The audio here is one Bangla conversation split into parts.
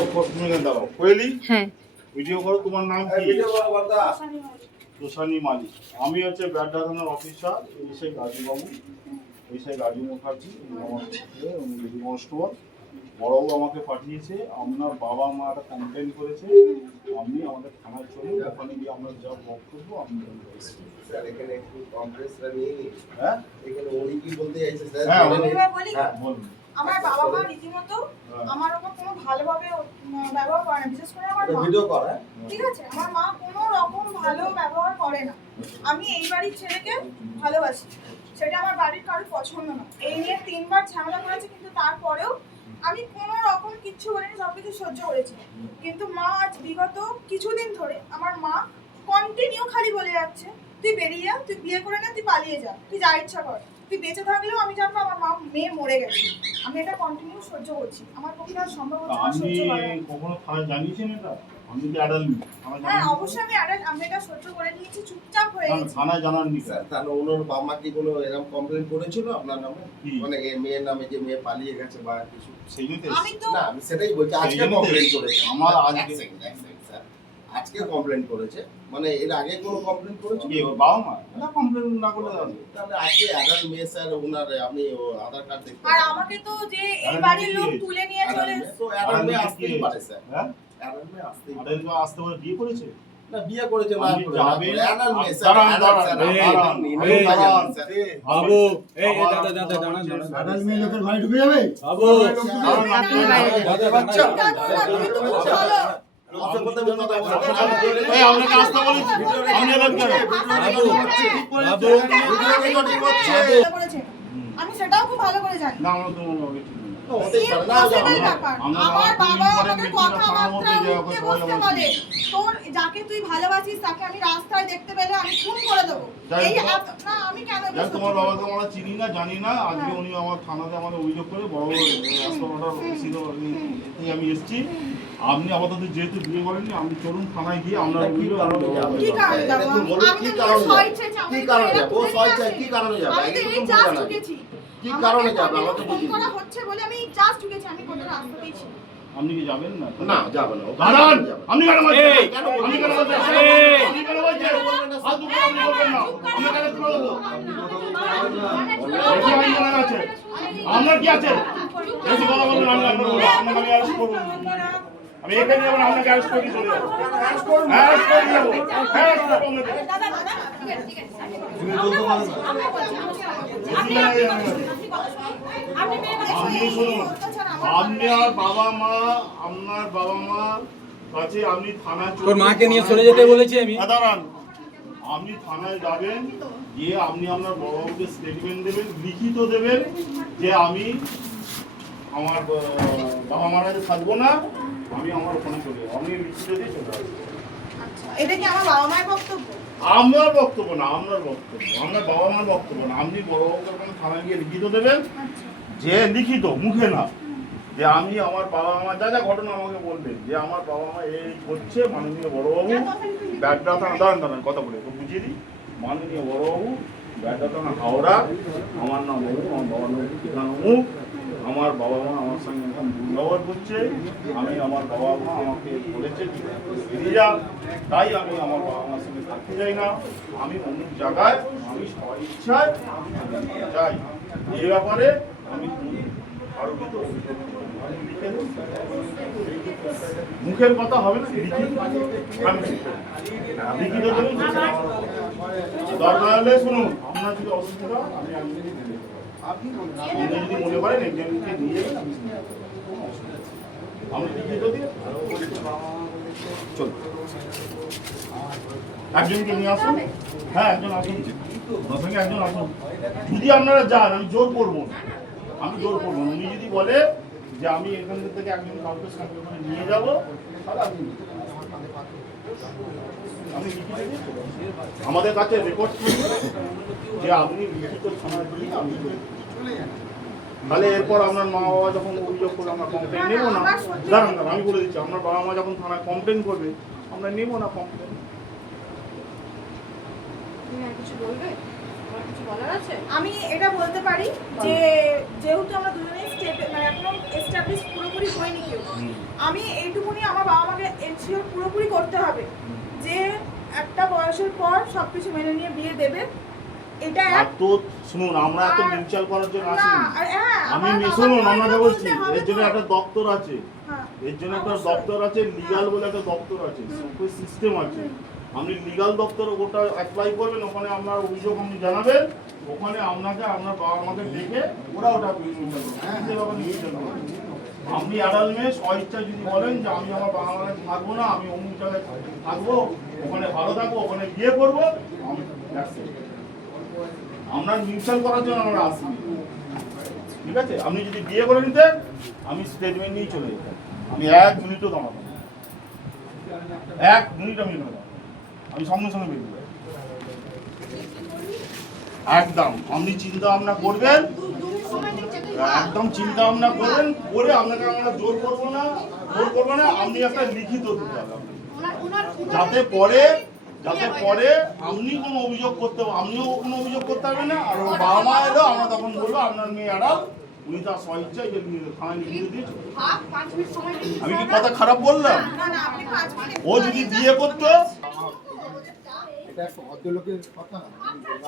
দাঁড়াও। কোয়েলি হ্যাঁ। ভিডিও করো তোমার নাম কি? তোষানি মালিক। আমি হচ্ছে ব্যাড্ডা থানার অফিসার এই সেই গাজীবাবু এই সেই গাজী মুখার্জি উনি আমার কনস্টেবল বড়বাবু আমাকে পাঠিয়েছে আপনার বাবা মা একটা কমপ্লেন করেছে আপনি আমাদের থানায় চলুন ওখানে গিয়ে আপনার যা বক্তব্য আপনি স্যার এখানে একটু কমপ্লেক্সটা নিয়ে নিই হ্যাঁ? এখানে উনি কি বলতে চাইছে স্যার? হ্যাঁ, হ্যাঁ, বলুন। আমার বাবা মা রীতিমতো হ্যাঁ। আমার ওপর কোনো ভালোভাবে ব্যবহার করে না। বিশেষ করে আমার ভিডিও কর? হ্যাঁ? ঠিক আছে আমার মা কোনো রকম ভালো ব্যবহার করে না। আমি এই বাড়ির ছেলেকে ভালোবাসি। সেটা আমার বাড়ির কারোর পছন্দ না। এই নিয়ে তিনবার ঝামেলা করেছে কিন্তু তারপরেও আমি কোনো রকম কিচ্ছু বলিনি সব কিছু সহ্য করেছি। কিন্তু মা আজ বিগত কিছুদিন ধরে আমার মা কন্টিনিউ খালি বলে যাচ্ছে তুই বেরিয়ে যা তুই বিয়ে করে না তুই পালিয়ে যা তুই যা ইচ্ছা কর। তুই বেঁচে থাকলেও আমি জানব আমার মা মেয়ে মরে গেছে। আমি এটা কন্টিনিউ সহ্য করছি। আমার পক্ষে আর সম্ভব হচ্ছে না সহ্য করা কখনো থানায় জানিয়েছেন এটা? আপনি কি অ্যাডাল্ট হ্যাঁ অবশ্যই আমি আমি এটা সহ্য করে নিয়েছি চুপচাপ হয়ে গেছি। থানায় জানাননি স্যার তাহলে ওনার বাবা মা কি কোনো এরকম কমপ্লেন করেছিল আপনার নামে? মানে এই মেয়ের নামে যে মেয়ে পালিয়ে গেছে বা কিছু? সেই আমি তো না আমি সেটাই বলছি আজকে কমপ্লেন করেছে। আমার আজকে- second, এক second, স্যার। আজকে কমপ্লেন করেছে মানে এর আগে কোনো কমপ্লেন করেছিল কি বাবা মা না কমপ্লেন না করলে তাহলে আজকে অ্যাডাল্ট মেয়ে স্যার ওনার আপনি আধার কার্ড দেখতে আর আমাকে তো যে এই বাড়ির লোক তুলে নিয়ে চলে তো অ্যাডাল্ট মেয়ে আসতেই পারে স্যার হ্যাঁ অ্যাডাল্ট মেয়ে আসতেই পারে আরে মা আসতে পারে বিয়ে করেছে না বিয়ে করেছে না যাবেন, অ্যাডাল্ট মেয়ে স্যার। বাবু এই দাদা দাদা দাঁড়ান দাঁড়ান আদাল মেয়ে লোকের বাড়ি ঢুকে যাবে বাবু দাঁড়ান, আপনি বাইরে যান। দাদা বাচ্চা। না, তুমি তো খুব আমি সেটাও খুব ভালো করে জানি। না আমরা তো মনে আমরা- বাবা আমাকে কথাবার্তা বসতে বলে। তোর যাকে তুই ভালোবাসিস তাকে আমি রাস্তায় দেখতে পেলে আমি খুন করে দেবো। এই না আমি কেন তোমার বাবাকে আমরা চিনি না জানি না। আজকে উনি আমার থানাতে আমাদের অভিযোগ করে বড় আমি এসেছি। আপনি আপাতত যেহেতু বিয়ে করেননি আপনি চলুন থানায় গিয়ে আমরা কি কারণে কি কি কি ও। কি? আমি তো এই ঢুকেছি। কি কারণে যাবে? আমাকে বুঝিয়ে করা দিন। হচ্ছে বলে আমি জাস্ট ঢুকেছি আমি কোনো রাস্তাতেই ছিলাম আপনি কি যাবেন না? না, যাবে না। দাঁড়ান! আপনি কেন বলছেন? আপনি কেন বলছেন? আপনি কেন বলছেন? হাত দুটো আপনি বলবেন না। আপনি কেন তুলে দেবো বেশি আইন জানা আছে? আপনার কি আছে? বেশি কথা বলবেন আমি আপনার বলব। আপনাকে আমি অ্যারেস্ট করব। আমি এখানে যাব না, আপনাকে অ্যারেস্ট করে দিয়ে চলে যাব। অ্যারেস্ট করে দিয়ে যাব। অ্যারেস্ট করব আপনাকে আপনার বাবা মা আপনার বাবা মা কাছে আপনি থানায় তোর মাকে নিয়ে চলে যেতে বলেছি আমি। হ্যাঁ, দাঁড়ান। আপনি থানায় যাবেন গিয়ে আপনি আপনার বড়বাবুকে স্টেটমেন্ট দেবেন লিখিত দেবেন যে আমি আমার বাবা মার কাছে থাকব না আমি আমার ওখানে চলে যাব। আপনি লিখিত দিয়ে চলে আচ্ছা, এটা কি আমার বাবা মায়ের বক্তব্য? আমার বক্তব্য না আপনার বক্তব্য। আপনার বাবা মার বক্তব্য না। আপনি বড় ওখানে থানায় গিয়ে লিখিত দেবেন? আচ্ছা। যে লিখিত মুখে না। যে আমি আমার বাবা মা যা যা ঘটনা আমাকে বলবেন যে আমার বাবা মা এই করছে মাননীয় বড়বাবু। ব্যাগটা দাঁড়ান দাঁড়ান কথা বলে বুঝিয়ে দিই। মাননীয় বড়বাবু ব্যাগটা হাওড়া। আমার নাম অমুক আমার বাবার নাম ঠিকানা অমুক আমার বাবা মা আমার সঙ্গে এখন দুর্ব্যবহার করছে। আমি আমার বাবা মা আমাকে বলেছে বেরিয়ে যা। তাই আমি আমার বাবা মার সঙ্গে থাকতে চাই না। আমি অমুক জায়গায়, আমি সবাই ইচ্ছায় যাই। এই ব্যাপারে আমি আরও কিছু মুখের কথা হবে না ব্যাপার। দরকার হলে শুনুন, আপনার যদি অসুবিধা আমি। আপনি যদি মনে করেন একজনকে নিয়ে নিয়ে আসুন। হ্যাঁ একজন আসুন। একজন আসুন। যদি আপনারা যান, আমি জোর করব আমি জোর করব উনি যদি বলে যে আমি এখান থেকে একজন কাউকে সঙ্গে করে নিয়ে যাব তাহলে আমি। আমাদের কাছে রেকর্ড যে আপনি লিখিত থানায় আমি তাহলে এরপর আপনার মা বাবা যখন অভিযোগ করবে আমরা কমপ্লেন নেব না দাঁড়ান দাঁড়ান আমি বলে দিচ্ছি আপনার বাবা মা যখন থানায় কমপ্লেন করবে আমরা নেব না কমপ্লেন কিছু বলবে? কিছু বলার আছে? আমি এটা বলতে পারি যে যেহেতু আমরা দুজনেই মানে এখনও এস্টাবলিশ পুরোপুরি হয়নি কেউ। আমি এইটুকুনি আমার বাবা মাকে এনশিওর পুরোপুরি করতে হবে যে একটা বয়সের পর সবকিছু মেনে নিয়ে বিয়ে দেবে। এটা তো শুনুন আমরা এত মিউচুয়াল করার জন্য আসিনি। হ্যাঁ, আমি শুনুন বলছি এর জন্য একটা দপ্তর আছে। হ্যাঁ, এর জন্য একটা দপ্তর আছে লিগাল বলে একটা দপ্তর আছে সিস্টেম আছে। আপনি লিগাল দপ্তরে ওটা অ্যাপ্লাই করবেন ওখানে আপনার অভিযোগ আপনি জানাবেন ওখানে আপনাকে আপনার বাবা মাকে ডেকে ওরা ওটা করবে। আপনি অ্যাডাল্ট মেয়ে, স্বইচ্ছা যদি বলেন যে আমি আমার বাবা মাকে থাকব না, আমি অমুক জায়গায় থাকব, ওখানে ভালো থাকব, ওখানে বিয়ে করব। আমরা মিউচুয়াল করার জন্য আমরা আসি ঠিক আছে আপনি যদি বিয়ে করে নিতেন, আমি স্টেটমেন্ট নিয়ে চলে যেতাম আমি এক মিনিটও দাঁড়াতাম এক মিনিট আমি আমি সঙ্গে সঙ্গে বেরিয়ে যাব। একদম। আপনি চিন্তা ভাবনা করবেন একদম চিন্তা ভাবনা করবেন করে আপনাকে আমরা জোর করব না জোর করব না আপনি একটা লিখিত দিতে হবে যাতে পরে যাতে পরে আপনি কোনো অভিযোগ করতে আপনিও কোনো অভিযোগ করতে পারবেন না আর ওর বাবা মা এলো আমরা তখন বলব আপনার মেয়ে আড়াল উনি তার স্বইচ্ছায় যে থানায় লিখে দিয়েছে। আমি কি কথা খারাপ বললাম? ও যদি বিয়ে করতো এটা একটা ভদ্রলোকের কথা না।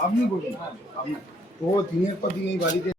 আপনি বলুন ও দিনের পর দিন এই বাড়িতে